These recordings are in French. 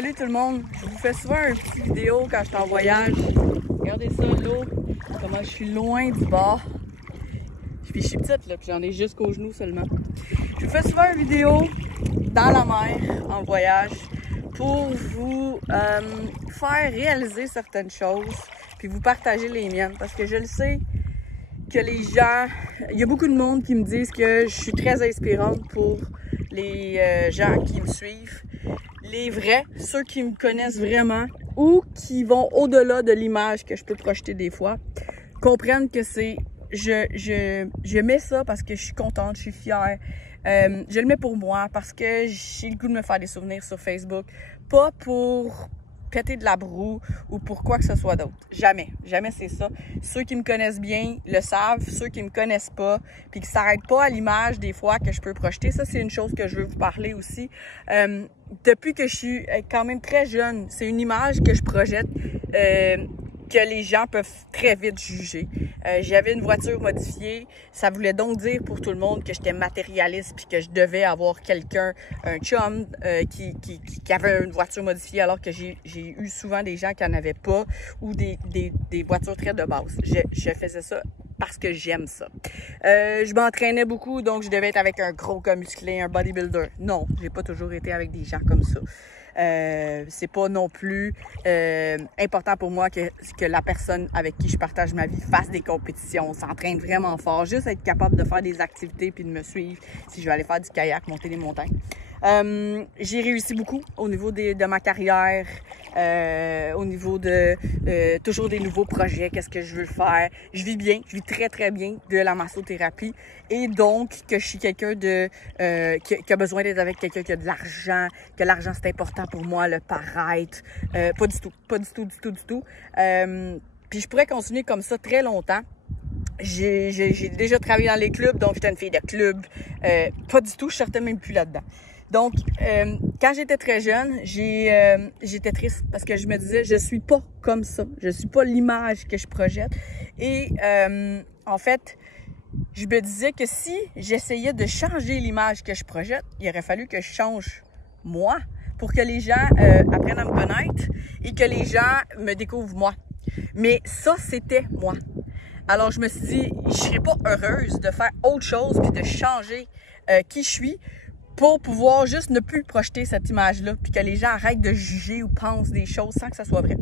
Salut tout le monde, je vous fais souvent une petite vidéo quand je suis en voyage. Regardez ça, l'eau, comment je suis loin du bord. Puis je suis petite là, puis j'en ai jusqu'aux genoux seulement. Je vous fais souvent une vidéo dans la mer, en voyage, pour vous faire réaliser certaines choses, puis vous partager les miennes. Parce que je le sais que les gens, il y a beaucoup de monde qui me disent que je suis très inspirante pour les gens qui me suivent. Les vrais, ceux qui me connaissent vraiment ou qui vont au-delà de l'image que je peux projeter des fois, comprennent que c'est je mets ça parce que je suis contente, je suis fière. Je le mets pour moi parce que j'ai le goût de me faire des souvenirs sur Facebook, pas pour péter de la broue ou pour quoi que ce soit d'autre. Jamais, jamais c'est ça. Ceux qui me connaissent bien le savent, ceux qui me connaissent pas, puis qui s'arrêtent pas à l'image des fois que je peux projeter, ça c'est une chose que je veux vous parler aussi. Depuis que je suis quand même très jeune, c'est une image que je projette que les gens peuvent très vite juger. J'avais une voiture modifiée, ça voulait donc dire pour tout le monde que j'étais matérialiste puis que je devais avoir quelqu'un, un chum qui avait une voiture modifiée alors que j'ai eu souvent des gens qui en avaient pas ou des voitures très de base. Je faisais ça parce que j'aime ça. Je m'entraînais beaucoup, donc je devais être avec un gros gars musclé, un bodybuilder. Non, j'ai pas toujours été avec des gens comme ça. C'est pas non plus important pour moi que la personne avec qui je partage ma vie fasse des compétitions, s'entraîne vraiment fort, juste être capable de faire des activités puis de me suivre si je vais aller faire du kayak, monter des montagnes. J'ai réussi beaucoup au niveau de ma carrière, au niveau de toujours des nouveaux projets, qu'est-ce que je veux faire. Je vis bien, je vis très très bien de la massothérapie et donc que je suis quelqu'un qui a besoin d'être avec quelqu'un qui a de l'argent, que l'argent c'est important pour moi, le paraître, pas du tout. Puis je pourrais continuer comme ça très longtemps. J'ai déjà travaillé dans les clubs, donc j'étais une fille de club. Pas du tout, je sortais même plus là-dedans. Donc, quand j'étais très jeune, j'étais triste parce que je me disais, je suis pas comme ça. Je suis pas l'image que je projette. Et en fait, je me disais que si j'essayais de changer l'image que je projette, il aurait fallu que je change moi pour que les gens apprennent à me connaître et que les gens me découvrent moi. Mais ça, c'était moi. Alors, je me suis dit, je serais pas heureuse de faire autre chose puis de changer qui je suis pour pouvoir juste ne plus projeter cette image-là puis que les gens arrêtent de juger ou pensent des choses sans que ça soit vrai.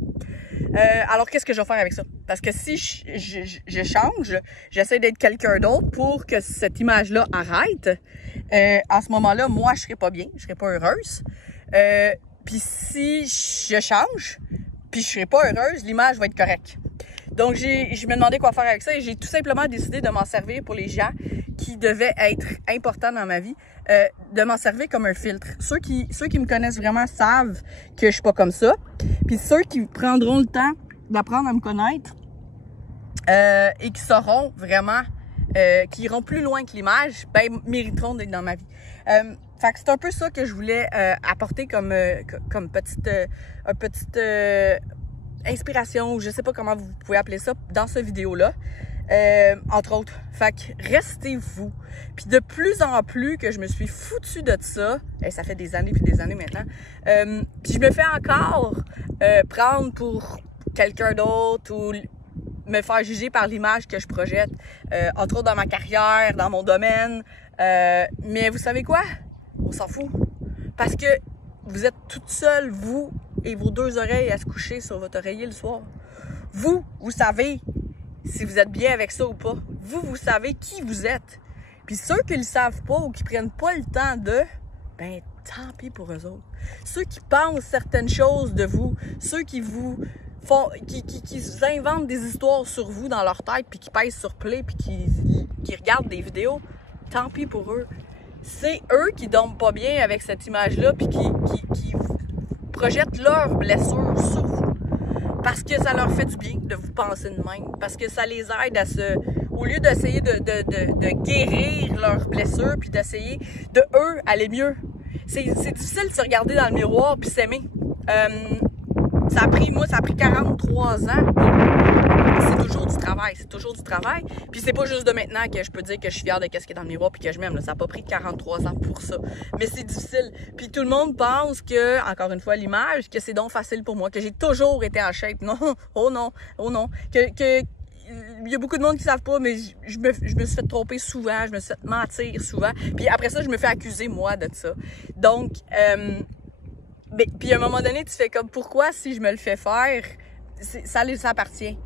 Alors, qu'est-ce que je vais faire avec ça? Parce que si je change, j'essaie d'être quelqu'un d'autre pour que cette image-là arrête. À ce moment-là, moi, je serais pas bien, je serais pas heureuse. Puis si je change, puis je serais pas heureuse, l'image va être correcte. Donc, je me demandais quoi faire avec ça et j'ai tout simplement décidé de m'en servir pour les gens qui devaient être importants dans ma vie, de m'en servir comme un filtre. Ceux qui me connaissent vraiment savent que je suis pas comme ça. Puis ceux qui prendront le temps d'apprendre à me connaître et qui sauront vraiment, qui iront plus loin que l'image, ben mériteront d'être dans ma vie. Fait que c'est un peu ça que je voulais apporter comme petite inspiration, ou je sais pas comment vous pouvez appeler ça, dans cette vidéo-là. Entre autres. Fait que restez-vous. Puis de plus en plus que je me suis foutue de ça, et ça fait des années puis des années maintenant, puis je me fais encore prendre pour quelqu'un d'autre ou me faire juger par l'image que je projette, entre autres dans ma carrière, dans mon domaine. Mais vous savez quoi? On s'en fout. Parce que vous êtes toute seule, vous et vos deux oreilles à se coucher sur votre oreiller le soir. Vous savez si vous êtes bien avec ça ou pas. Vous savez qui vous êtes. Puis ceux qui le savent pas ou qui prennent pas le temps de, ben tant pis pour eux autres. Ceux qui pensent certaines choses de vous, ceux qui vous font, qui inventent des histoires sur vous dans leur tête, puis qui pèsent sur play, puis qui regardent des vidéos, tant pis pour eux. C'est eux qui dorment pas bien avec cette image-là, puis qui projettent leurs blessures sur vous. Parce que ça leur fait du bien de vous penser de même. Parce que ça les aide à au lieu d'essayer de guérir leurs blessures, puis d'essayer de eux aller mieux. C'est difficile de se regarder dans le miroir puis s'aimer. Ça a pris 43 ans c'est toujours du travail, c'est toujours du travail. Puis c'est pas juste de maintenant que je peux dire que je suis fière de ce qui est dans le miroir puis que je m'aime. Là. Ça n'a pas pris 43 ans pour ça. Mais c'est difficile. Puis tout le monde pense que, encore une fois, l'image, que c'est donc facile pour moi, que j'ai toujours été en shape. Non, oh non, oh non. Il y a beaucoup de monde qui savent pas, mais je me suis fait tromper souvent, je me suis fait mentir souvent. Puis après ça, je me fais accuser, moi, de ça. Donc, puis à un moment donné, tu fais comme, pourquoi si je me le fais faire, ça appartient.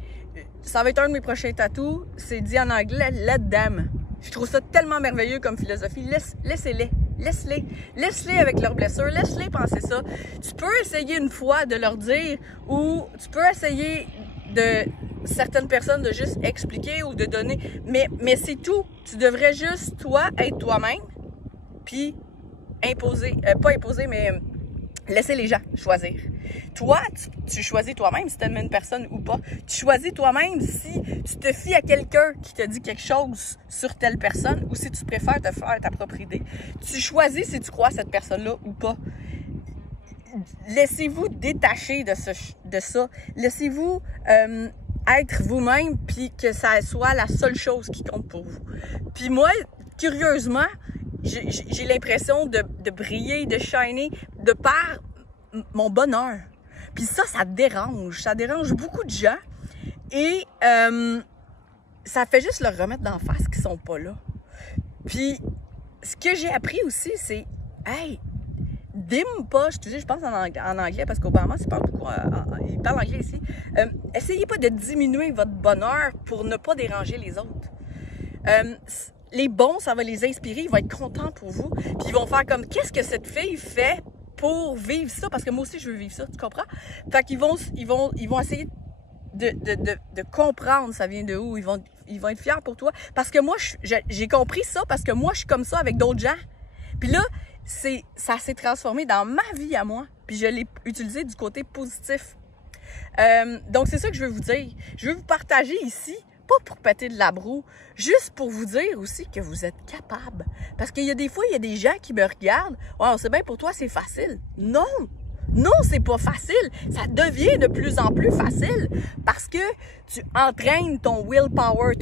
Ça va être un de mes prochains tatous, c'est dit en anglais, let them. Je trouve ça tellement merveilleux comme philosophie. Laissez-les. Laisse-les avec leurs blessures. Laisse-les penser ça. Tu peux essayer une fois de leur dire ou tu peux essayer de certaines personnes de juste expliquer ou de donner. Mais c'est tout. Tu devrais juste, toi, être toi-même puis imposer. Pas imposer, mais laisser les gens choisir. Toi, tu choisis toi-même si tu aimes une personne ou pas. Tu choisis toi-même si tu te fies à quelqu'un qui te dit quelque chose sur telle personne ou si tu préfères te faire ta propre idée. Tu choisis si tu crois à cette personne-là ou pas. Laissez-vous détacher de ça. Laissez-vous être vous-même puis que ça soit la seule chose qui compte pour vous. Puis moi, curieusement, j'ai l'impression de briller, de shiner de par mon bonheur. Puis ça dérange. Ça dérange beaucoup de gens. Et ça fait juste leur remettre d'en face qu'ils sont pas là. Puis ce que j'ai appris aussi, c'est hey, dim pas, je pense en anglais parce qu'Obama, il parle beaucoup, il parle anglais ici. Essayez pas de diminuer votre bonheur pour ne pas déranger les autres. Les bons, ça va les inspirer, ils vont être contents pour vous, puis ils vont faire comme, qu'est-ce que cette fille fait pour vivre ça? Parce que moi aussi, je veux vivre ça, tu comprends? Fait qu'ils vont essayer de comprendre ça vient de où, ils vont être fiers pour toi. Parce que moi, j'ai compris ça, parce que moi, je suis comme ça avec d'autres gens. Puis là, ça s'est transformé dans ma vie à moi, puis je l'ai utilisé du côté positif. Donc, c'est ça que je veux vous dire. Je veux vous partager ici, pas pour péter de la broue, juste pour vous dire aussi que vous êtes capable. Parce qu'il y a des fois, il y a des gens qui me regardent. Ouais, on sait bien, pour toi, c'est facile. Non! Non, c'est pas facile. Ça devient de plus en plus facile parce que tu entraînes ton willpower,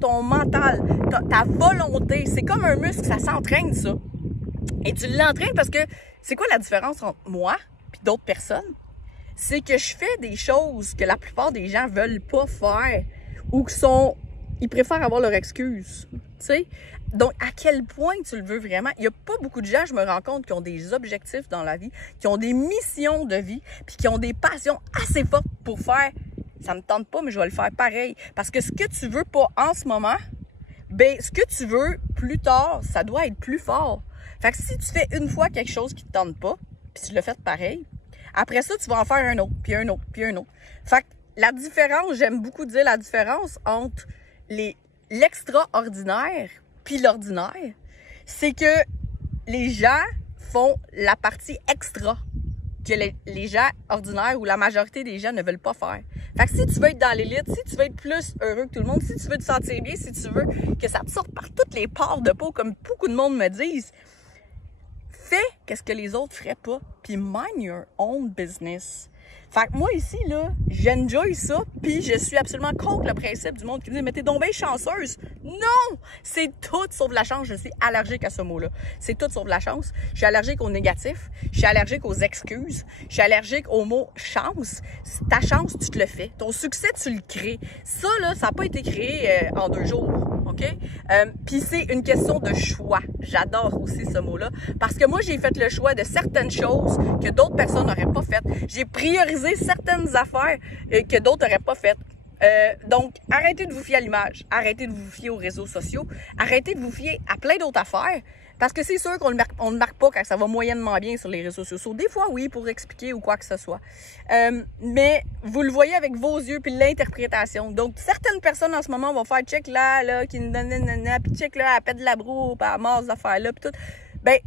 ton mental, ta volonté. C'est comme un muscle, ça s'entraîne, ça. Et tu l'entraînes parce que c'est quoi la différence entre moi et d'autres personnes? C'est que je fais des choses que la plupart des gens veulent pas faire ou ils préfèrent avoir leur excuse, tu sais. Donc, à quel point tu le veux vraiment? Il y a pas beaucoup de gens, je me rends compte, qui ont des objectifs dans la vie, qui ont des missions de vie, puis qui ont des passions assez fortes pour faire « ça me tente pas, mais je vais le faire pareil ». Parce que ce que tu veux pas en ce moment, ben ce que tu veux plus tard, ça doit être plus fort. Fait que si tu fais une fois quelque chose qui te tente pas, puis tu le fais pareil, après ça, tu vas en faire un autre, puis un autre, puis un autre. Fait que la différence, j'aime beaucoup dire la différence entre l'extraordinaire puis l'ordinaire, c'est que les gens font la partie extra que les gens ordinaires ou la majorité des gens ne veulent pas faire. Fait que si tu veux être dans l'élite, si tu veux être plus heureux que tout le monde, si tu veux te sentir bien, si tu veux que ça te sorte par toutes les pores de peau, comme beaucoup de monde me disent, fais qu'est-ce que les autres feraient pas, puis mind your own business. Fait que moi ici, là, j'enjoy ça, puis je suis absolument contre le principe du monde qui me dit « mais t'es donc bien chanceuse ». Non! C'est tout sauf la chance. Je suis allergique à ce mot-là. C'est tout sauf la chance. Je suis allergique au négatif. Je suis allergique aux excuses. Je suis allergique au mot « chance ». Ta chance, tu te le fais. Ton succès, tu le crées. Ça, là, ça n'a pas été créé en 2 jours. OK? Puis c'est une question de choix. J'adore aussi ce mot-là. Parce que moi, j'ai fait le choix de certaines choses que d'autres personnes n'auraient pas faites. J'ai priorisé certaines affaires que d'autres n'auraient pas faites. Donc, arrêtez de vous fier à l'image. Arrêtez de vous fier aux réseaux sociaux. Arrêtez de vous fier à plein d'autres affaires. Parce que c'est sûr qu'on ne marque pas quand ça va moyennement bien sur les réseaux sociaux. Des fois, oui, pour expliquer ou quoi que ce soit. Mais vous le voyez avec vos yeux puis l'interprétation. Donc, certaines personnes en ce moment vont faire check là, qui nous donne nanana, puis check là, elle pète de la broue, puis elle masse d'affaires-là, puis tout. Ben,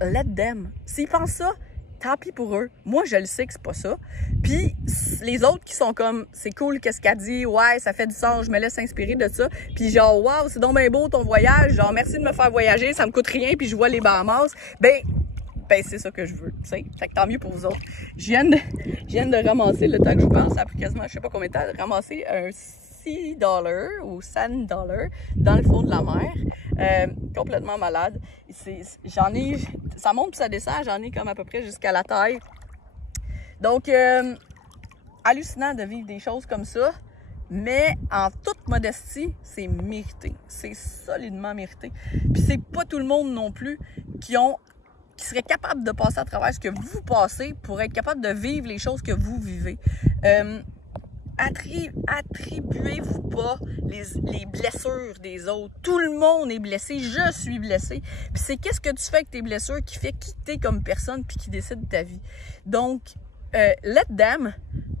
let them. S'ils pensent ça, tant pis pour eux. Moi, je le sais que c'est pas ça. Puis les autres qui sont comme, c'est cool, qu'est-ce qu'elle dit, ouais, ça fait du sens, je me laisse inspirer de ça. Puis genre, waouh, c'est donc bien beau ton voyage, genre, merci de me faire voyager, ça me coûte rien, puis je vois les Bahamas. Ben, c'est ça que je veux, tu sais. Fait que tant mieux pour vous autres. Je viens de ramasser, le temps que je pense, ça a pris quasiment, je sais pas combien de temps, de ramasser Sea Dollar ou Sand Dollar dans le fond de la mer. Complètement malade. J'en ai, ça monte puis ça descend, j'en ai comme à peu près jusqu'à la taille. Donc, hallucinant de vivre des choses comme ça. Mais en toute modestie, c'est mérité. C'est solidement mérité. Puis c'est pas tout le monde non plus qui serait capable de passer à travers ce que vous passez pour être capable de vivre les choses que vous vivez. Attribuez-vous pas les blessures des autres. Tout le monde est blessé. Je suis blessé. Puis c'est qu'est-ce que tu fais avec tes blessures qui fait quitter comme personne puis qui décide de ta vie. Donc, let them.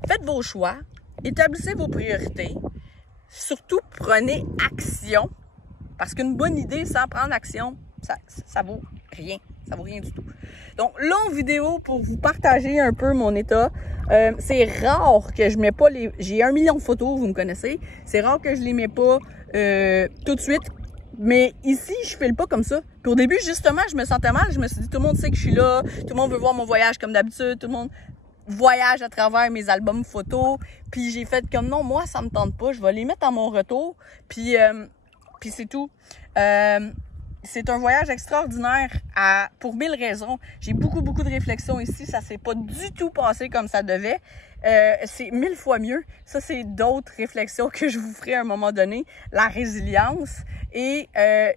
Faites vos choix. Établissez vos priorités. Surtout, prenez action. Parce qu'une bonne idée sans prendre action, ça vaut rien. Ça vaut rien du tout. Donc, longue vidéo pour vous partager un peu mon état. C'est rare que je mets pas j'ai 1 million de photos, vous me connaissez. C'est rare que je les mets pas tout de suite. Mais ici, je file pas comme ça. Puis au début, justement, je me sentais mal. Je me suis dit, tout le monde sait que je suis là. Tout le monde veut voir mon voyage comme d'habitude. Tout le monde voyage à travers mes albums photos. Puis j'ai fait comme non, moi, ça me tente pas. Je vais les mettre à mon retour. Puis c'est tout. C'est un voyage extraordinaire pour 1000 raisons. J'ai beaucoup de réflexions ici. Ça s'est pas du tout passé comme ça devait. C'est 1000 fois mieux. Ça, c'est d'autres réflexions que je vous ferai à un moment donné. La résilience. Et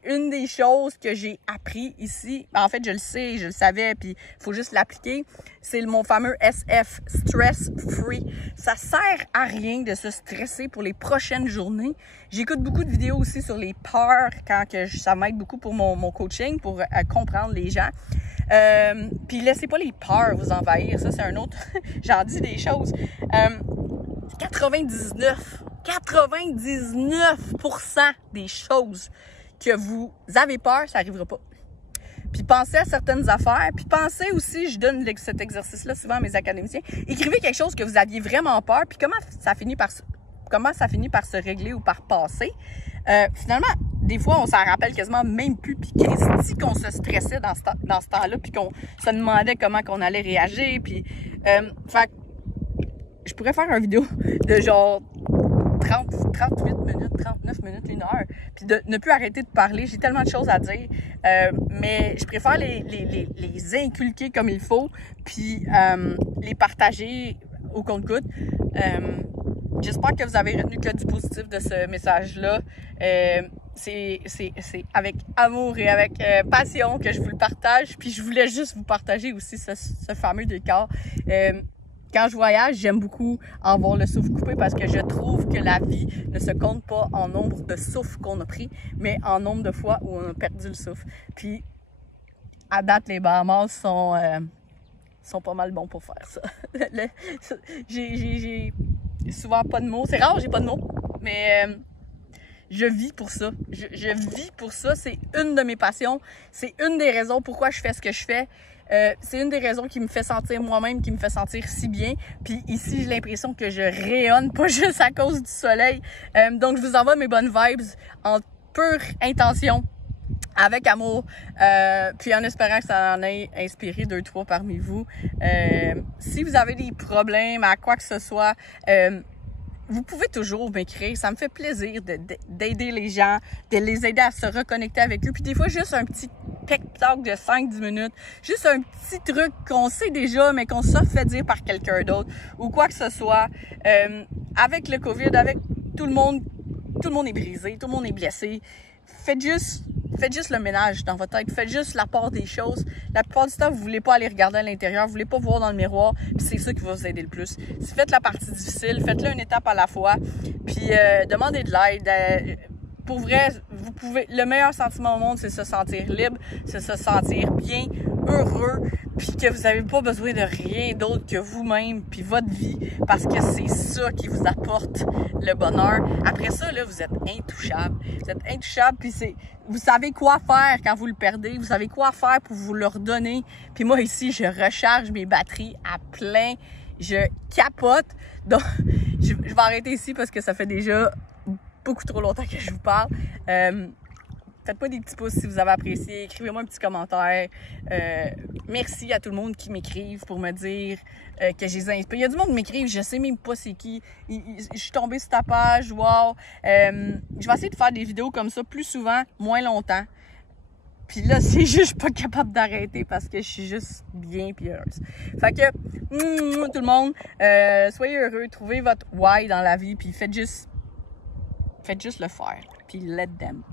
une des choses que j'ai appris ici, en fait, je le sais, je le savais, puis il faut juste l'appliquer, c'est mon fameux SF, Stress Free. Ça sert à rien de se stresser pour les prochaines journées. J'écoute beaucoup de vidéos aussi sur les peurs, ça m'aide beaucoup pour mon coaching, pour comprendre les gens. Puis laissez pas les peurs vous envahir, ça c'est un autre, j'en dis des choses. 99% des choses que vous avez peur, ça n'arrivera pas. Puis pensez à certaines affaires, puis pensez aussi, je donne cet exercice-là souvent à mes académiciens, écrivez quelque chose que vous aviez vraiment peur, puis comment ça finit par se régler ou par passer. Finalement, des fois, on s'en rappelle quasiment même plus, puis qu'est-ce qu'on se stressait dans ce temps-là, puis qu'on se demandait comment qu'on allait réagir, puis fait je pourrais faire une vidéo de genre 38 minutes, 39 minutes, 1 heure, puis de ne plus arrêter de parler. J'ai tellement de choses à dire, mais je préfère les inculquer comme il faut, puis les partager au compte-gouttes. J'espère que vous avez retenu que du positif de ce message-là. C'est avec amour et avec passion que je vous le partage, puis je voulais juste vous partager aussi ce fameux décor. Quand je voyage, j'aime beaucoup avoir le souffle coupé parce que je trouve que la vie ne se compte pas en nombre de souffles qu'on a pris, mais en nombre de fois où on a perdu le souffle. Puis, à date, les Bahamas sont pas mal bons pour faire ça. J'ai souvent pas de mots. C'est rare, j'ai pas de mots, mais je vis pour ça. Je vis pour ça. C'est une de mes passions. C'est une des raisons pourquoi je fais ce que je fais. C'est une des raisons qui me fait sentir moi-même, qui me fait sentir si bien. Puis ici, j'ai l'impression que je rayonne, pas juste à cause du soleil. Donc, je vous envoie mes bonnes vibes en pure intention, avec amour, puis en espérant que ça en ait inspiré 2-3 parmi vous. Si vous avez des problèmes à quoi que ce soit, vous pouvez toujours m'écrire. Ça me fait plaisir d'aider les gens, de les aider à se reconnecter avec eux. Puis des fois, juste un petit pep talk de 5-10 minutes, juste un petit truc qu'on sait déjà, mais qu'on se fait dire par quelqu'un d'autre, ou quoi que ce soit. Avec le COVID, avec tout le monde est brisé, tout le monde est blessé. Faites juste le ménage dans votre tête. Faites juste la part des choses. La plupart du temps, vous voulez pas aller regarder à l'intérieur, vous voulez pas voir dans le miroir, puis c'est ça qui va vous aider le plus. Si faites la partie difficile, faites-le une étape à la fois, puis demandez de l'aide. Pour vrai, vous pouvez. Le meilleur sentiment au monde, c'est se sentir libre, c'est se sentir bien, heureux, puis que vous n'avez pas besoin de rien d'autre que vous-même, puis votre vie, parce que c'est ça qui vous apporte le bonheur. Après ça, là, vous êtes intouchable. Vous êtes intouchable, puis vous savez quoi faire quand vous le perdez, vous savez quoi faire pour vous le redonner. Puis moi, ici, je recharge mes batteries à plein, je capote. Donc, je vais arrêter ici parce que ça fait déjà beaucoup trop longtemps que je vous parle. Faites-moi des petits pouces si vous avez apprécié. Écrivez-moi un petit commentaire. Merci à tout le monde qui m'écrive pour me dire que je les inspire. Il y a du monde qui m'écrive, je sais même pas c'est qui. Je suis tombée sur ta page, wow. Je vais essayer de faire des vidéos comme ça plus souvent, moins longtemps. Puis là, c'est juste, je suis pas capable d'arrêter parce que je suis juste bien pis heureuse. Fait que, tout le monde, soyez heureux, trouvez votre why dans la vie, puis faites juste le faire. Puis let them.